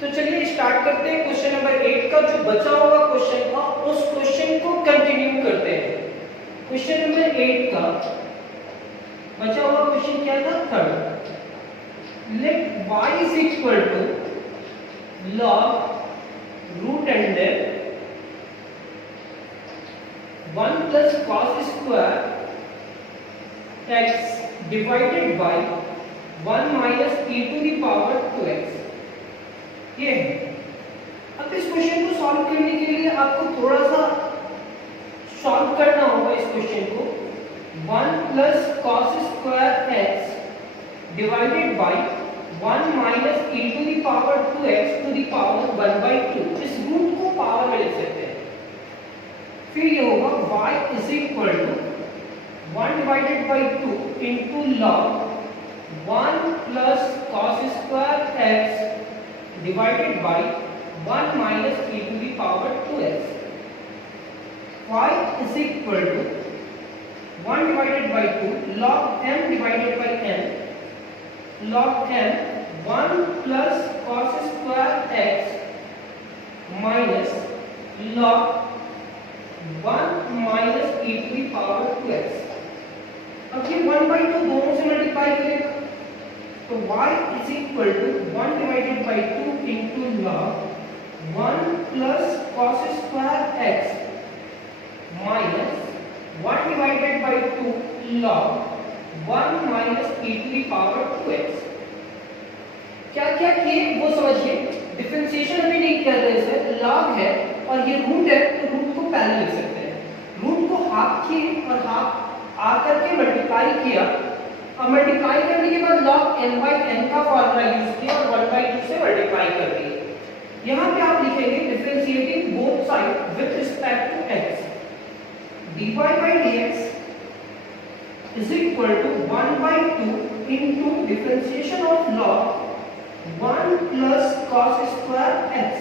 तो चलिए स्टार्ट करते हैं क्वेश्चन नंबर 8 का। जो बचा हुआ क्वेश्चन था उस क्वेश्चन को कंटिन्यू करते हैं। क्वेश्चन नंबर 8 का बचा हुआ क्वेश्चन क्या था? Third, let y is equal to log root under 1 plus cos square x divided by 1 minus e to the power 2x। ये अब इस क्वेश्चन को सॉल्व करने के लिए आपको थोड़ा सा सॉल्व करना होगा इस क्वेश्चन को। 1 plus cos square x divided by 1 minus e to the power 2x to the power 1/2, इस रूट को पावर में लिख सकते हैं। फिर ये होगा y is equal to 1 divided by 2 into log 1 plus cos square x divided by 1 minus e to the power 2x। y is equal to 1 divided by 2 log m divided by n, log m 1 plus cos square x minus log 1 minus e to the power 2x। अब ये 1/2 दोनों से multiply करेगा तो y is equal to 1 divided by 2 into log 1 plus cos square x minus 1 divided by 2 log 1 minus e to the power 2x। क्या क्या किए वो समझिए। डिफरेंशिएशन अभी नहीं कर रहे हैं, log है और ये रूट है तो रूट को पहले लिख सकते हैं। रूट को हाफ किए और हाफ आकर के मल्टीप्लाई किया और मल्टीप्लाई करने के बाद log n by n का फॉर्मूला यूज किया और 1/2 से मल्टीप्लाई कर दिया। यहाँ पे आप लिखेंगे differentiating both side with respect to x, dy by dx is equal to 1/2 into differentiation of log 1 plus cos square x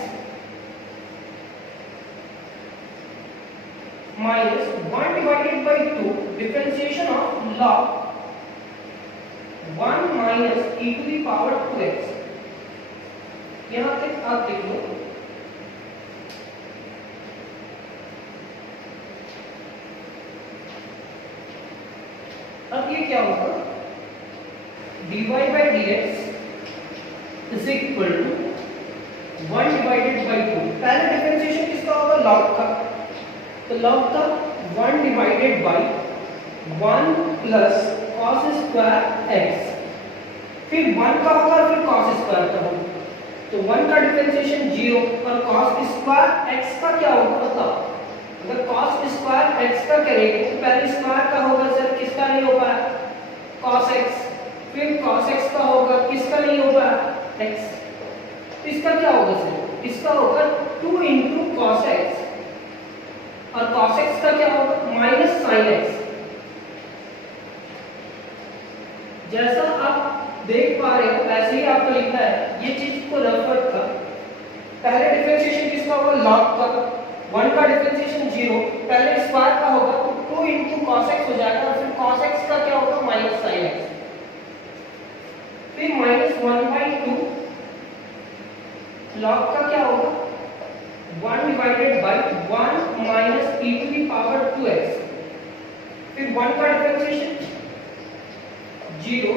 minus 1 divided by 2 differentiation of log 1 minus e to the power 2x। यहां तक आप देख लो। अब ये क्या होगा? dy by dx is equal to 1 divided by 2। पहले differentiation किसका होगा? log का। तो log का 1 divided by 1 plus cos square x, फिर 1 का होगा फिर cos स्क्वायर का होगा। तो 1 का डिफरेंशिएशन 0 और cos स्क्वायर x का क्या होगा बताओ। अगर cos स्क्वायर x का करेंगे तो पहले स्क्वायर का होगा सर, किसका नहीं हो पाया? cos x। फिर cos x का होगा, किसका नहीं हो पाया? x। तो इसका क्या होगा सर? इसका होगा 2 into cos x और cos x का क्या होगा? Minus sin x। जैसा आप देख पा रहे हो वैसे ही आपको लिखना है। ये चीज को रेफर का पहले डिफरेंशिएशन किसका होगा? log का। 1 का डिफरेंशिएशन 0, पहले स्क्वायर का होगा तो 2 into cos x हो जाएगा और फिर cos x का क्या होगा? Minus sin x। फिर माइनस 1/2 log का क्या होगा? 1 divided by 1 minus e to the power 2x। फिर 1 का differentiation 0,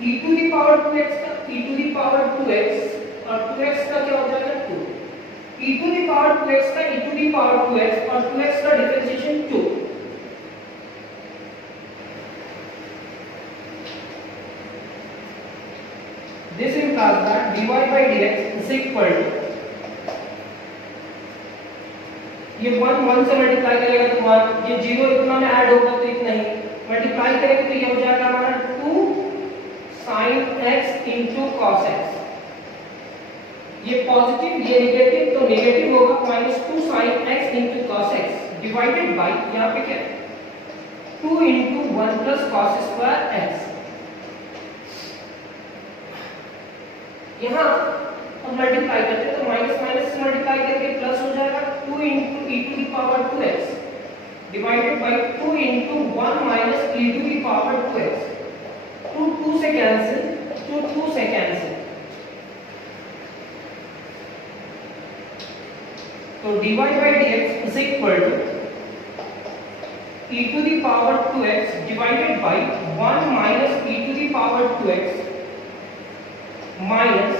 e to the power 2x का e to the power 2x और 2x का क्या हो जाएगा? 2। e to the power 2x का e to the power 2x और 2x का differentiation 2। This implies that dy by dx is equal to, ये 1 से मल्टीप्लाई करेगा तो 1, ये 0 इतना में ऐड होगा तो इतना ही मल्टीप्लाई करेंगे तो ये हो जाएगा हमारा 2 sin x into cos x। ये पॉजिटिव ये नेगेटिव तो नेगेटिव होगा -2 sin x into cos x divided bye यहाँ पे क्या 2 into 1 plus cos square x। यहाँ हम मल्टीप्लाई करते हैं तो माइनस माइनस से मल्टीप्लाई करके प्लस हो जाएगा 2 into e to the power 2x divided by 2 into 1 minus e to the power 2x। 2 से कैंसिल, 2 से कैंसिल। तो dy by dx is equal to e to the power 2x divided by 1 minus e to the power 2x minus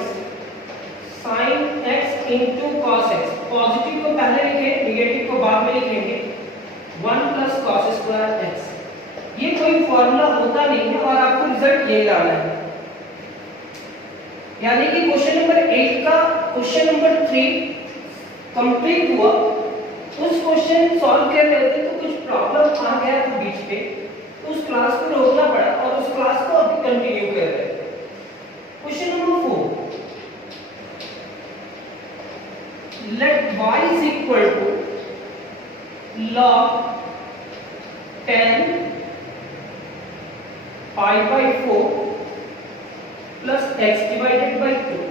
sin x into cos x। Positive को पहले लिखें, negative को बाद में लिखेंगे। 1 plus cos square x। ये कोई formula होता नहीं है और आपको रिजल्ट यही लाना है। यानी कि क्वेश्चन नंबर 8 का क्वेश्चन नंबर 3 कंप्लीट हुआ। उस क्वेश्चन सॉल्व कर रहे थे तो कुछ प्रॉब्लम आ गया था बीच पे, उस क्लास को रोकना पड़ा और उस क्लास को अभी कंटिन्यू कर रहे हैं। Question number 4, let y is equal to log 10 pi by 4 plus x divided by 2।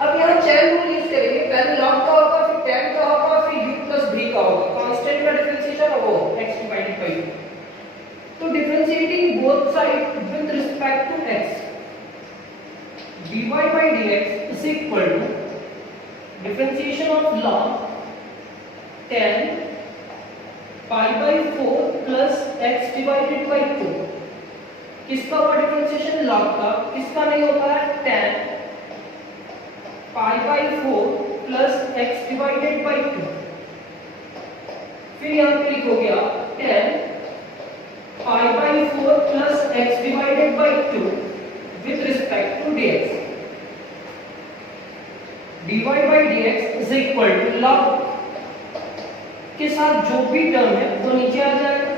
अब यहाँ चैन रूल यूज करेंगे। पहले log का होगा, फिर tan का होगा, फिर u plus b का होगा। कांस्टेंट का डिफरेंशिएशन वो x divided by 2। तो differentiating both side with respect to x, dy by dx is equal to differentiation of log 10 pi by 4 plus x divided by 2। किसका होगा डिफरेंशिएशन? log का। किसका नहीं होता है? tan pi by 4 plus x divided by 2। फिर यहाँ पे लिखोगे आप tan pi by 4 plus x divided by 2 with respect to dx। dy by dx is equal to log के साथ जो भी टर्म है वो नीचे आ जाएगा।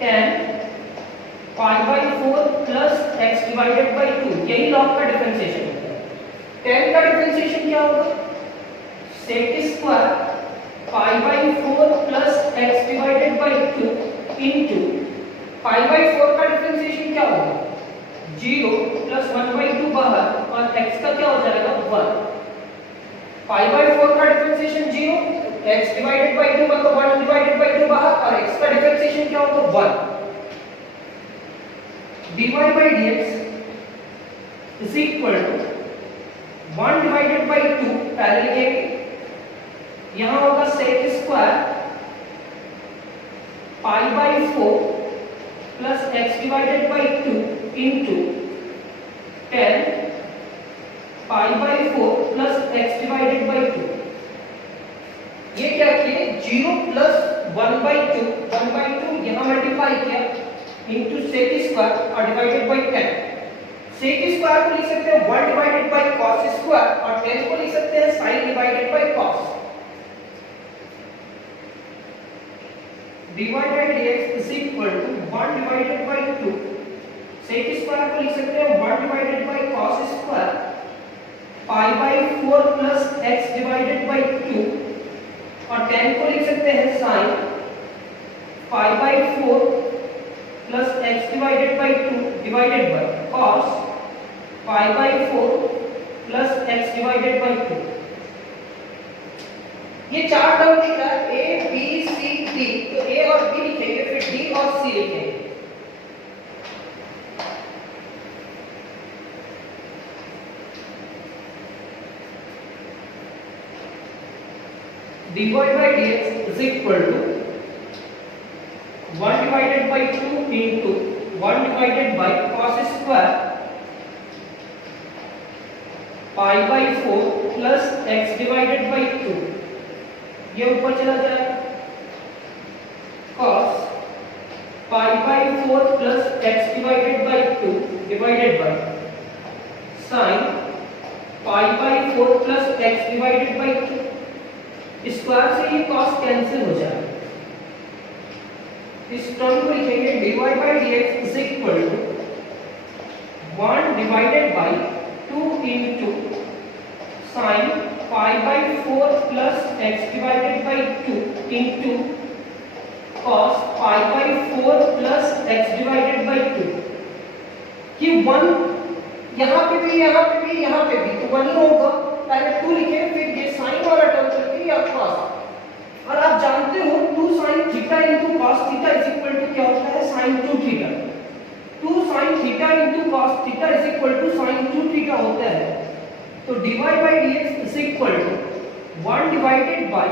tan pi by 4 plus x divided by 2, यही log का डिफरेंशिएशन होता है। tan का डिफरेंशिएशन क्या होगा? sec square pi by 4 plus x divided by 2 into pi by 4 का डिफरेंशिएशन क्या होगा? 0 plus 1 by 2 बाहर और x का क्या हो जाएगा? 1। pi by 4 का डिफरेंशिएशन 0, x divided by 2 मतलब 1 divided by 2 बाहर और x का डिफरेंशिएशन क्या होगा? 1। dy by dx is equal to 1 divided by 2, पहले लिखेंगे। यहाँ होगा sec square pi by 4 plus x divided by 2 into tan pi by 4 plus x divided by 2। ये क्या किए? 0 plus 1 by 2, 1 by 2 यहाँ मल्टीप्लाई किया into sec स्क्वायर और डिवाइडेड by 10। sec स्क्वायर को लिख सकते हैं 1 divided by cos स्क्वायर और 10 को लिख सकते हैं sin divided by cos। dy by dx is equal to 1 divided by 2, sec square को लिख सकते हैं 1 divided by cos square pi by 4 plus x divided by 2 और 10 को लिख सकते हैं sin pi by 4 plus x divided by 2 divided by cos pi by 4 plus x divided by 2। ये चार टर्म दिख रहा है a b c d, तो a और b लिखेंगे, फिर d और c लिखेंगे। dy by dx is equal to 1 divided by 2 into 1 divided by cos square pi by 4 plus x divided by 2। ये ऊपर चला जाएगा cos pi by 4 plus x divided by 2 divided by sin pi by 4 plus x divided by 2। Square से ये cos cancel हो जाएगा। इस term को लिखेंगे dy by dx is equal to 1 divided by 2 into sin pi by 4 plus x divided by 2 into cos pi by 4 plus x divided by 2। कि 1 यहाँ पे भी यहाँ पे भी यहाँ पे भी तो 1 ही होगा। पहले 2 लिखे, फिर ये sin वाला टर्म करके या cos। और आप जानते हो 2 sin theta into cos theta is equal to क्या होता है? sin 2 theta. 2 sin theta into cos theta is equal to sin 2 theta होता है। तो dy by dx is equal to 1 divided by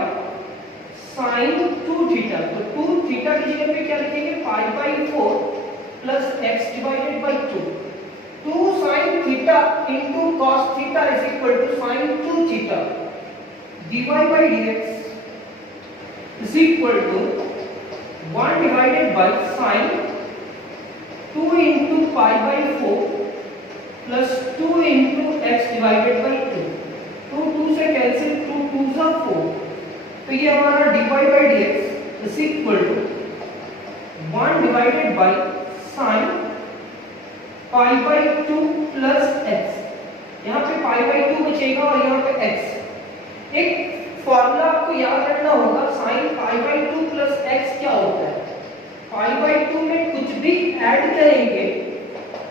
sine 2 theta. तो 2 थीटा की जगह पे क्या लिखेंगे, pi by 4 plus x divided by 2। 2 sine theta into cos theta is equal to sine 2 theta. dy by dx is equal to 1 divided by sin 2 into pi by 4 plus 2 into x divided by 2। 2 से cancel, 2 2 जा 4। तो ये हमारा dy by dx is equal to 1 divided by sin pi by 2 plus x। यहाँ पे pi by 2 बचेगा और यहाँ पे x। एक फॉर्मूला आपको याद रखना होगा, sin pi by 2 plus x क्या होता है। पाई बाई 2 में कुछ भी ऐड करेंगे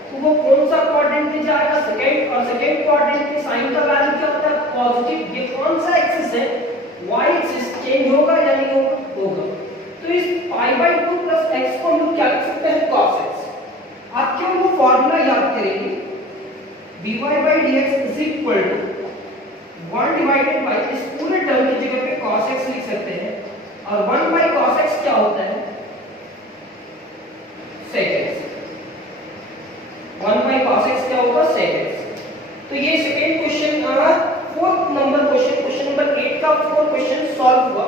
तो वो कौन सा क्वाड्रेंट में जाएगा, सेकंड, और सेकंड क्वाड्रेंट में साइन का वैल्यू क्या होता है, पॉजिटिव। ये कौन सा एक्सिस है, y एक्सिस, चेंज होगा या नहीं होगा, होगा। तो इस पाई बाई 2 प्लस एक्स को हम क्या लिख सकते हैं, cos x। आप क्यों वो फॉर्मूला याद करेंगे, dy by dx is equal to 1 divided bye, इस पूरे टर्म की जगह पे cos x लिख सकते हैं, और 1 बाय cos x क्या होता है, sec x। 1 बाय cos x क्या होगा, sec x। तो ये second question, fourth number question, question number 8 का 4 क्वेश्चन सॉल्व हुआ।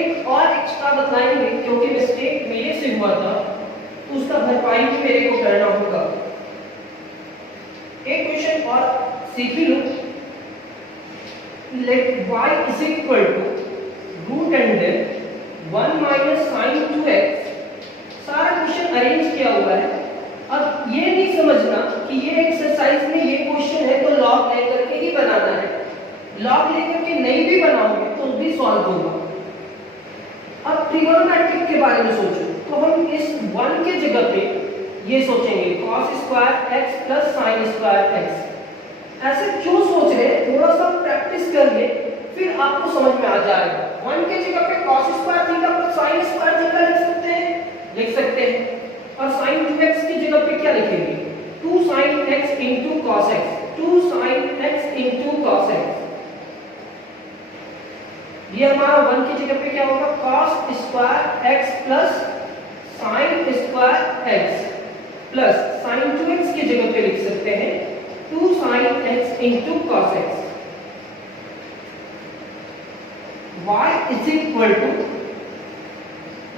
एक और एक्स्ट्रा बताएंगे क्योंकि मिस्टेक मेरे से हुआ था, तो उसका भरपाई भी मेरे को करना होगा। एक क्वेश्चन और सीख भी लो। Let y is equal to root under 1 minus sin 2x। सारा क्वेश्चन अरेंज किया हुआ है। अब ये नहीं समझना कि ये एक्सरसाइज में ये क्वेश्चन है तो लॉग लेकर के ही बनाना है। लॉग लेकर के नहीं भी बनाओगे तो भी सॉल्व होगा। अब ट्रिगोनोमेट्रिक के बारे में सोचो, तो हम इस 1 के जगह पे ये सोचेंगे cos square x plus sin square x। ऐसे क्यों सोच रहे हैं, थोड़ा सा प्रैक्टिस करिए फिर आपको समझ में आ जाएगा। 1 के जगह पे cos square theta plus sin square theta लिख सकते हैं, और sin 2x की जगह पे क्या लिखेंगे, 2 sin x into cos x। 2 sin x into cos x, ये हमारा 1 की जगह पे क्या होगा, cos square x plus sin square x plus sin 2x की जगह पे लिख सकते हैं 2 sin x into cos x। y is equal to,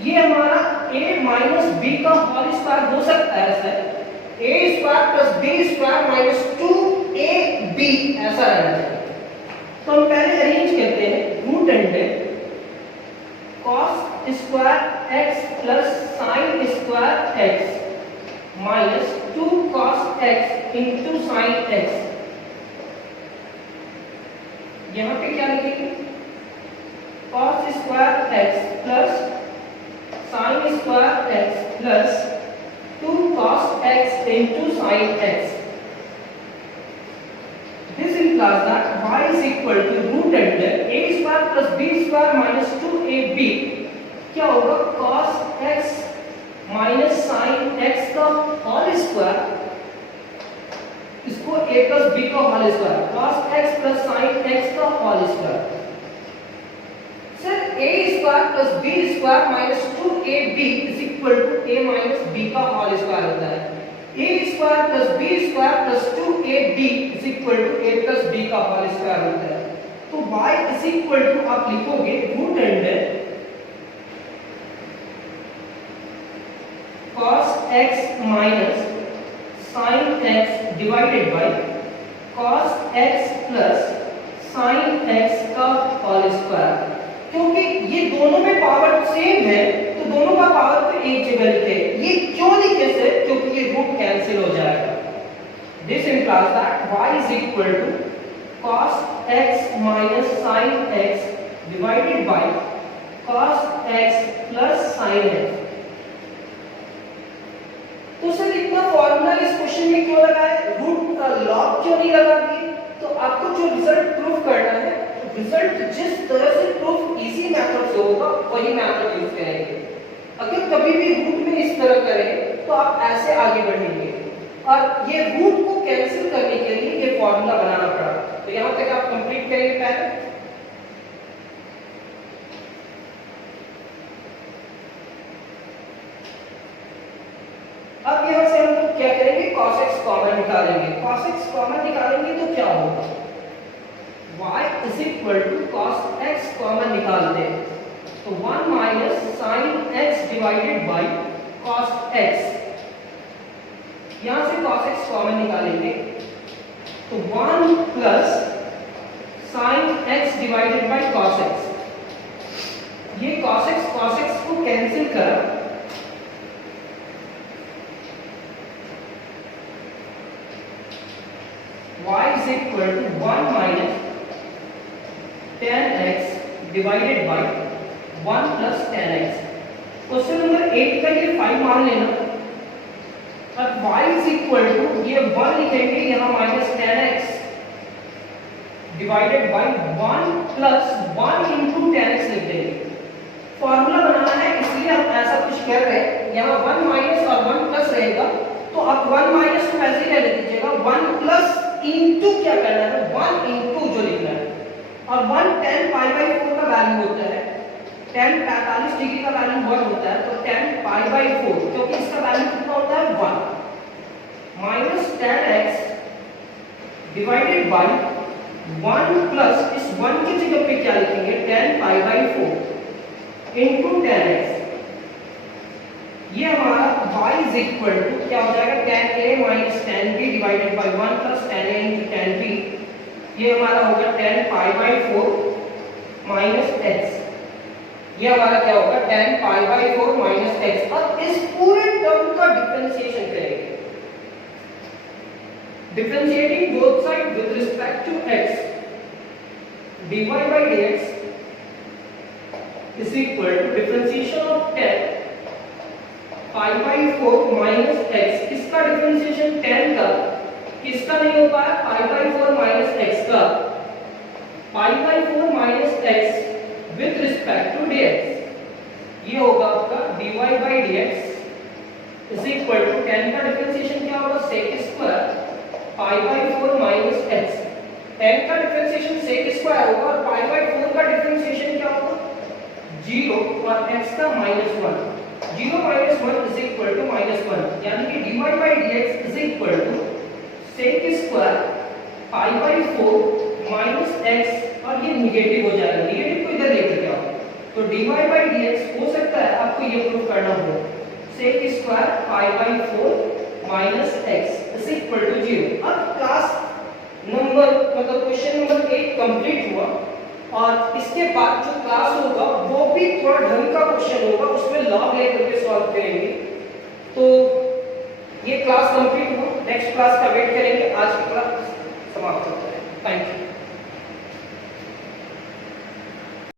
ये हमारा a माइनस b का होल स्क्वायर हो सकता है sir, a square plus b square minus 2ab ऐसा रहना चाहिए। तो हम पहले अरेंज करते हैं, root under cos square x plus sin square x minus 2 cos x into sine x। यहां पे क्या लिखेंगे, cos square x plus sin square x plus 2 cos x into sine x। This implies that y is equal to root under a square plus b square minus 2ab क्या होगा, cos x minus sine x का whole square, इसको a plus b का whole square, cos x plus sine x का whole square. Sir a square plus b square minus 2ab is equal to a minus b का whole square होता है। a square plus b square plus 2ab is equal to a plus b का whole square होता है। तो y is equal to आप लिखोगे root under cos x minus sin x divided by cos x plus sin x का whole square. क्योंकि ये दोनों में पावर सेम है तो दोनों का पावर को एक जगह लिखे। ये क्यों लिखे सर, क्योंकि ये रूट कैंसिल हो जाएगा। This implies that y is equal to cos x minus sin x divided by cos x plus sin x। तो सर इतना फॉर्मूला इस क्वेश्चन में क्यों लगा है, रूट का लॉग क्यों नहीं लगा दिए। तो आपको जो रिजल्ट प्रूफ करना है, रिजल्ट जिस तरह से प्रूफ इजी मेथड से होगा वही मेथड यूज करेंगे। अगर कभी भी रूट में इस तरह करें तो आप ऐसे आगे बढ़ेंगे, और ये रूट को कैंसिल करने के लिए ये फॉर्मूला बनाना पड़ा। तो यहां तक आप कंप्लीट करेंगे पहले। cos x कॉमन निकालेंगे, cos x कॉमन निकालेंगे तो क्या होगा, y is equal to cos x common निकालते हैं तो 1 minus sin x divided by cos x, यहां से cos x कॉमन निकालेंगे तो 1 plus sin x divided by cos x, ये cos x को कैंसिल करा, y is equal to 1 minus tan x divided by 1 plus tan x। Question number 8 का ये 5 मान लेना, अब y is equal to ये 1 लिखेंगे यहाँ minus tan x divided by 1 plus 1 into tan x लिख देंगे। फॉर्मूला बनाना है इसलिए हम ऐसा कुछ कर रहे हैं, यहाँ 1 माइनस और 1 प्लस रहेगा तो आप 1 माइनस को ऐसे ही ले लीजिएगा, 1 प्लस इनटू क्या करना है, 1 इनटू जो लिखना है, और 1 tan पाई बाई 4 का वैल्यू होता है, tan 45 डिग्री का वैल्यू 1 होता है तो tan पाई बाई 4 क्योंकि इसका वैल्यू कितना होता है 1 minus tan x divided by 1 plus इस 1 की जगह पे क्या लिखेंगे tan pi by 4 into tan x, ये हमारा y इज इक्वल टू क्या हो जाएगा tan a minus tan b divided by 1 plus tan a into tan b, ये हमारा होगा tan pi by 4 minus x, ये हमारा क्या होगा tan pi by 4 minus x। अब इस पूरे टर्म का डिफरेंशिएशन करेंगे, differentiating both side with respect to x, dy by dx is equal to differentiation of tan pi by 4 minus x, किसका डिफरेंशिएशन tan का, किसका नहीं हो पाया पाई बाई 4 माइनस x का, pi by 4 minus x with respect to dx, ये होगा आपका dy by dx is equal to tan का डिफरेंशिएशन क्या होगा sec square pi by 4 minus x, tan का डिफरेंशिएशन sec स्क्वायर होगा और पाई बाई 4 का डिफरेंशिएशन क्या होगा 0 और x का -1, 0 minus 1 is equal to -1, यानी कि dy by dx is equal to sec square pi by 4 minus x, और ये निगेटिव हो जाएगा, निगेटिव को इधर लेकर जाओ तो dy by dx हो सकता है आपको ये प्रूफ करना हो sec square pi by 4 minus x is equal to 0। अब क्लास नंबर मतलब क्वेश्चन नंबर 8 कंप्लीट हुआ और इसके बाद जो क्लास होगा वो भी थोड़ा ढंग का क्वेश्चन होगा, उसमें लॉग लेकर के सॉल्व करेंगे। तो ये क्लास कंप्लीट हुआ, नेक्स्ट क्लास का वेट करेंगे। आज की क्लास